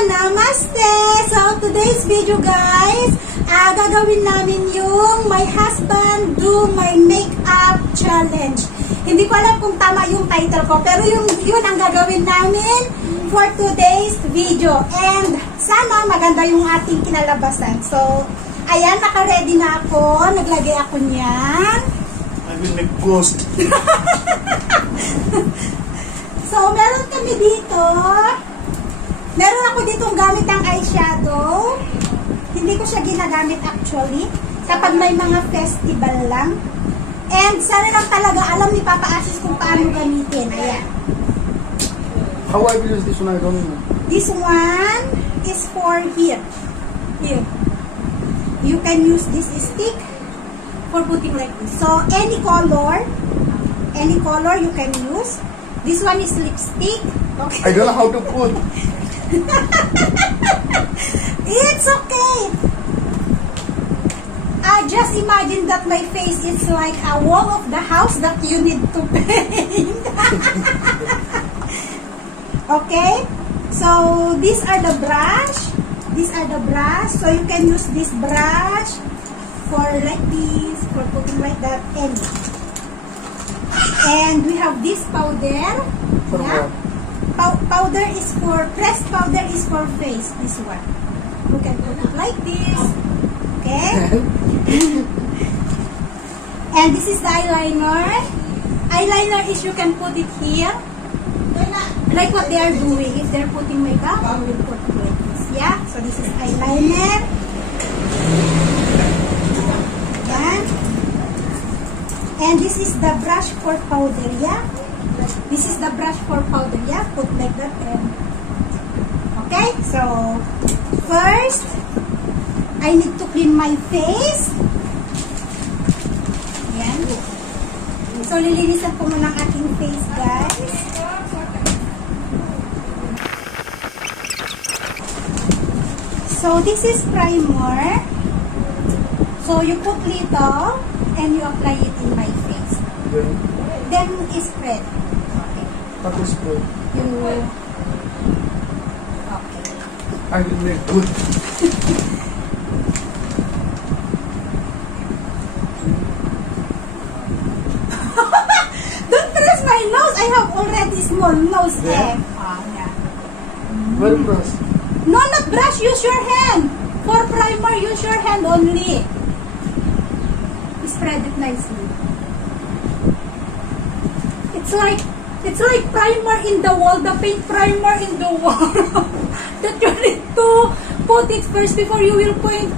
Namaste! So, today's video guys, gagawin namin yung my husband do my makeup challenge. Hindi ko alam kung tama yung title ko, pero yun ang gagawin namin for today's video. And sana maganda yung ating kinalabasan. So, ayan, naka-ready na ako. Naglagay ako niyan. I will make ghost. So, meron kami dito. Meron ako ditong gamit ang eyeshadow. Hindi ko siya ginagamit actually. Kapag may mga festival lang. And sana lang talaga alam ni Papa Assis kung paano gamitin. Ayan. How I will use this one? I don't know. This one is for here. Here. You can use this stick for putting like this. So, any color you can use. This one is lipstick. Okay. I don't know how to put. It's okay. Just imagine that my face is like a wall of the house that you need to paint. Okay? So, these are the brush. These are the brush. So, you can use this brush for like this, for putting like that, and we have this powder. For yeah. what? Powder is for, pressed powder is for face, this one. You can put it like this. Okay? And this is the eyeliner. Eyeliner is you can put it here. Like what they are doing. If they're putting makeup, we will put it like this. Yeah? So this is eyeliner. Yan. And this is the brush for powder. Yeah? This is the brush for powder. Yeah? Put like that. And okay? So, first, I need to clean my face. Ayan. So, lilinisan ko muna ang aking face, guys. So, this is primer. So, you put little and you apply it in my face. Then, spread. Okay. What is good? Okay. I will make good. Don't press my nose. I have already small nose. Yeah. Yeah. Where brush? No, not brush. Use your hand. For primer, use your hand only. Spread it nicely. It's like primer in the wall. The paint primer in the wall. That you need to put it first before you will put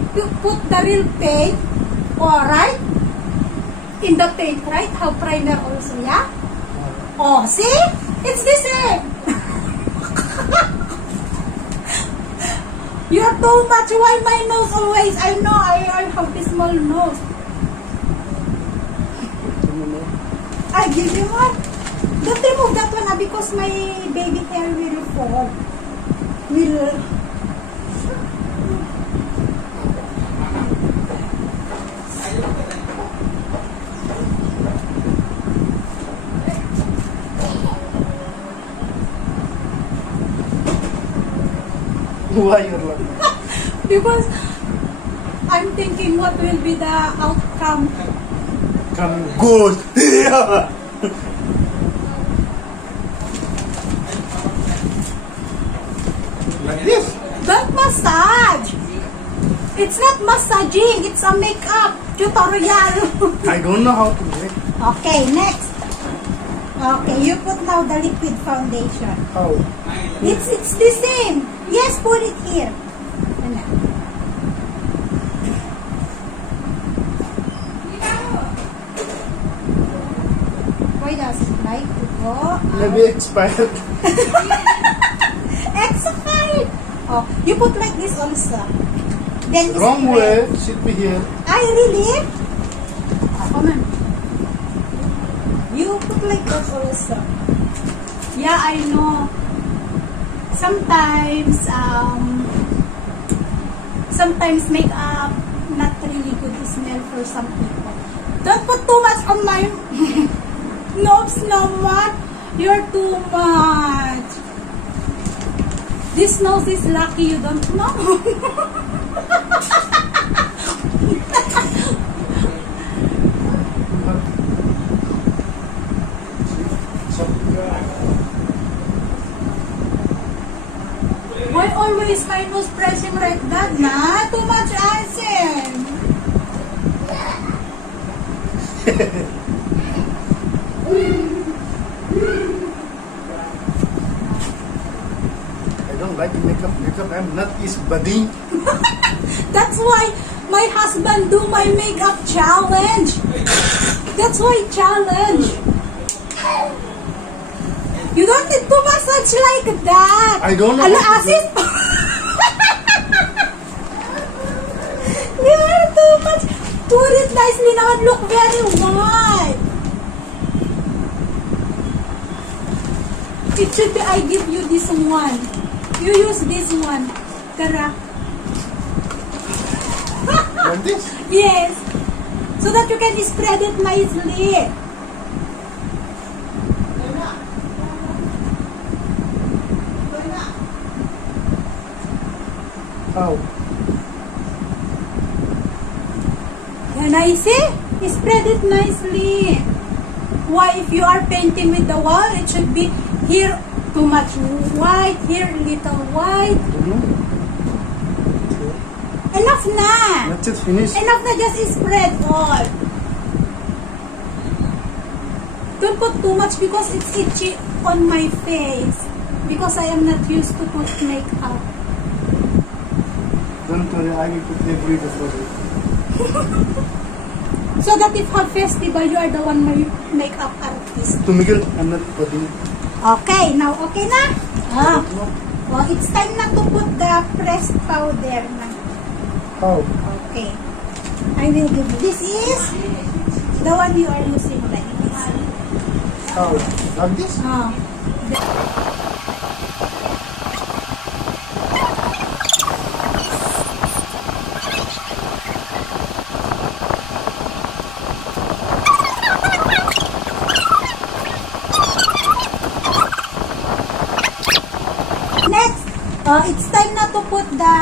the real paint. Alright? In the paint, right? How primer also, yeah? Oh, see? It's the same. You're too much. Why my nose always? I know I have this small nose. I give you one. Don't remove that one because my baby hair will fall. Why you're laughing? Because I'm thinking what will be the outcome. Come good. Yeah. Like this. Don't massage. It's not massaging. It's a makeup tutorial. I don't know how to make. Okay, next. Okay, you put now the liquid foundation. How? It's the same. Yes, put it here. Why does it like to go? Maybe expired. Expired. Oh, you put like this also. Then Wrong way. Should be here. I really? Oh, come on. You put like that also. Yeah, I know. Sometimes makeup not really good smell for some people. Don't put too much on my nose naman. You're too much. This nose is lucky you don't know. Why always my nose pressing like that, na? Too much acid. I don't like makeup. I'm not his buddy. That's why my husband do my makeup challenge. That's why challenge. You don't need to massage like that. I don't know. Ala, asis. You are too much. Put it nicely now and look very white. It should be I give you this one. You use this one. Kara. Like this? Yes. So that you can spread it nicely. How? Can I see? Spread it nicely. Why, if you are painting with the wall, it should be here too much white, here little white. Enough na. That's it, finished. Enough na, just spread all. Don't put too much because it's itchy on my face. Because I am not used to put makeup. Don't worry, I will put every day for you. So that if have festival, you are the one my makeup artist. To Miguel, I'm not putting. Okay, now okay na? Well, it's time na to put the pressed powder na. How? Okay. I will give you. This is the one you are using like this. How? Like this? Next, it's time na to put the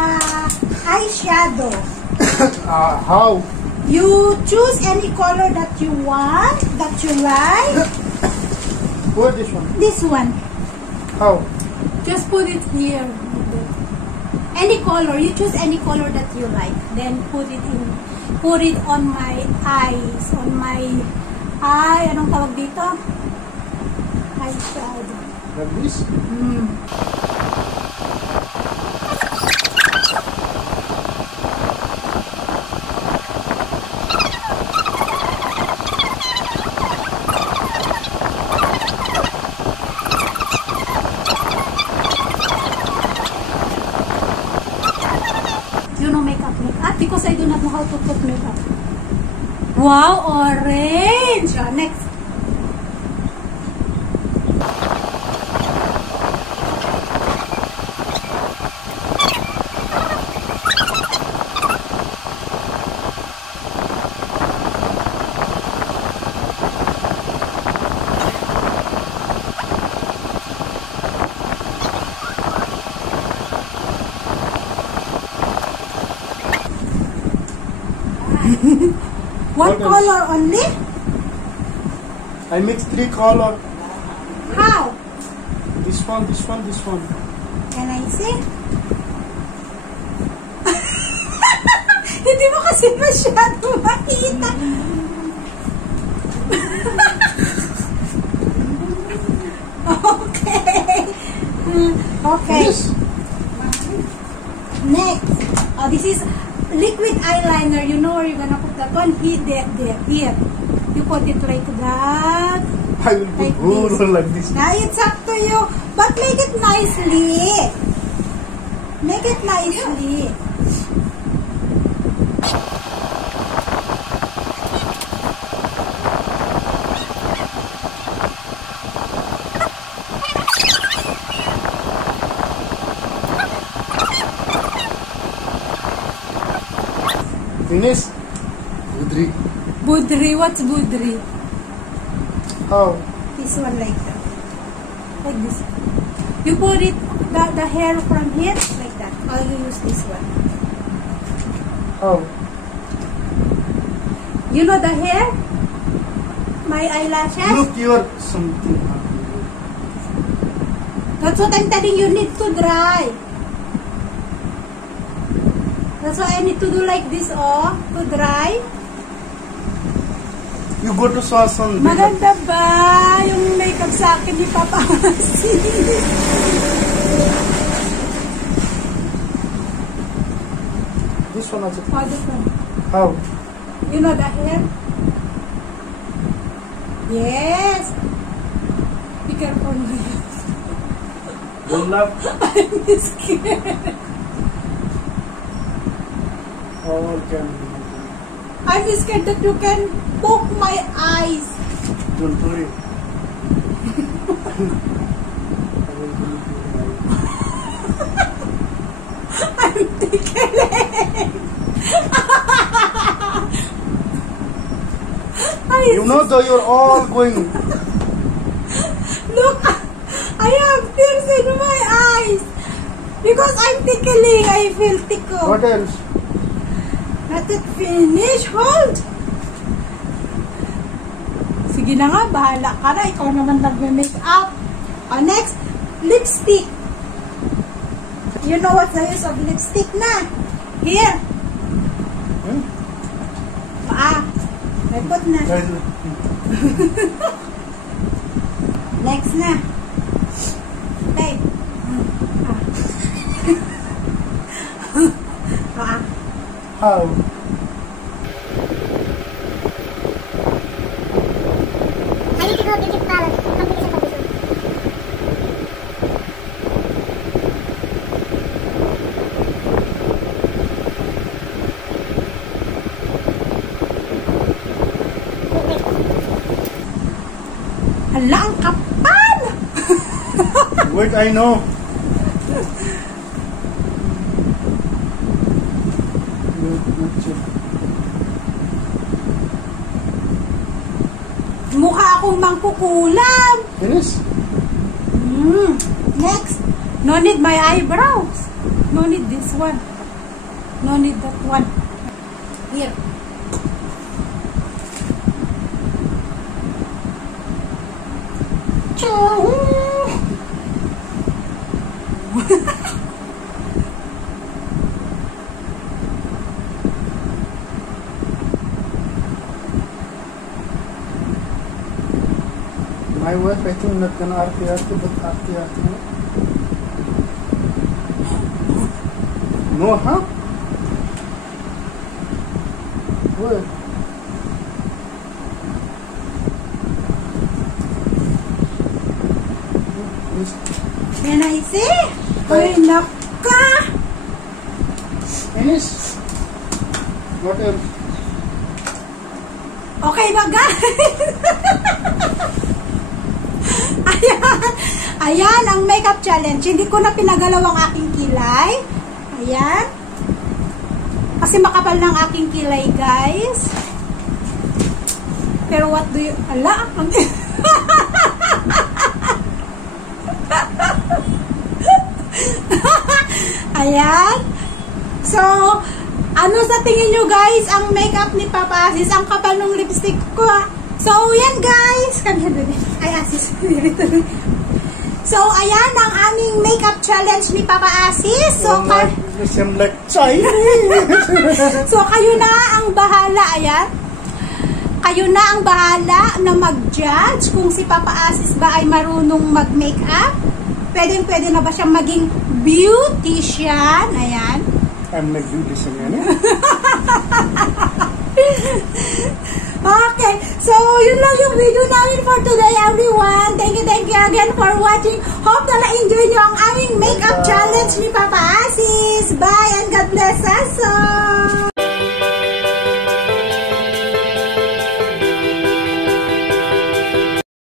eyeshadow. How? You choose any color that you want, that you like. What this one? This one. How? Just put it here. Any color. You choose any color that you like. Then put it in. Put it on my eyes. On my eye. Anong tawag dito? Eyeshadow. Like this? You know makeup? Because I do not know how to put makeup. Wow, orange! Next. One What else? color only? I mix 3 color. How? This one, this one, this one. Can I see? Hindi mo kasi masyado makita. Okay. Okay. Yes. Next. This is liquid eyeliner. You know where you're gonna put that one? Here. You put it like that. I will put Like whole this. one like this. Now it's up to you. But make it nicely. Make it nicely. Finish. Udri. Budri. What's budri? How? This one like that. Like this. You put it the hair from here like that. Or you use this one. How? You know the hair? My eyelashes? Look, you're something. That's what I'm telling you, need to dry. That's why I need to do like this, oh, to dry. You go to Swasan. Maganda ba yung makeup sa akin ni Papa Asi? This one also. Oh, this one. How? You know the hair? Yes. Be careful. Don't laugh. I'm scared. All can. I'm scared that you can poke my eyes. Don't worry. I will believe you. I'm tickling. You know though you're all going. Look, I have tears in my eyes. Because I'm tickling, I feel tickled. What else? Not it finish. Hold. Sige na nga, bahala ka na. Ikaw naman nagme-make up. Next, lipstick. You know what's the use of lipstick na? Here. I put na. Next na. Okay. How? I need to go beauty parlor. Competition for this one. Hala, ang kapal! Wait, I know. Mukha akong mangkukulam. Finish? Next, no need my eyebrows. No need this one. No need that one. Here. My wife, I think, not gonna arti, but arti. No, huh? Where? Can I see? Ay, naka! Finish? What else? Okay ba, guys? Ayan ang makeup challenge. Hindi ko na pinagalaw ang aking kilay. Ayan. Kasi makapal ng aking kilay, guys. Pero what do you... Ala! Ayan. So, ano sa tingin nyo, guys, ang makeup ni Papa Asis? Ang kapal ng lipstick ko. So, yan, guys. Ay, Asis. So, ayan ang aming makeup challenge ni Papa Asis. So, seem like Chinese. So, kayo na ang bahala. Ayan. Kayo na ang bahala na mag-judge kung si Papa Asis ba ay marunong mag-makeup. Pwede na ba siyang maging beautician? Ayan. I'm like beautician, yan. Okay, so yun lang yung video namin for today, everyone. Thank you again for watching. Hope na na-enjoy nyo ang aming makeup challenge ni Papa Asis. Bye and God bless us all.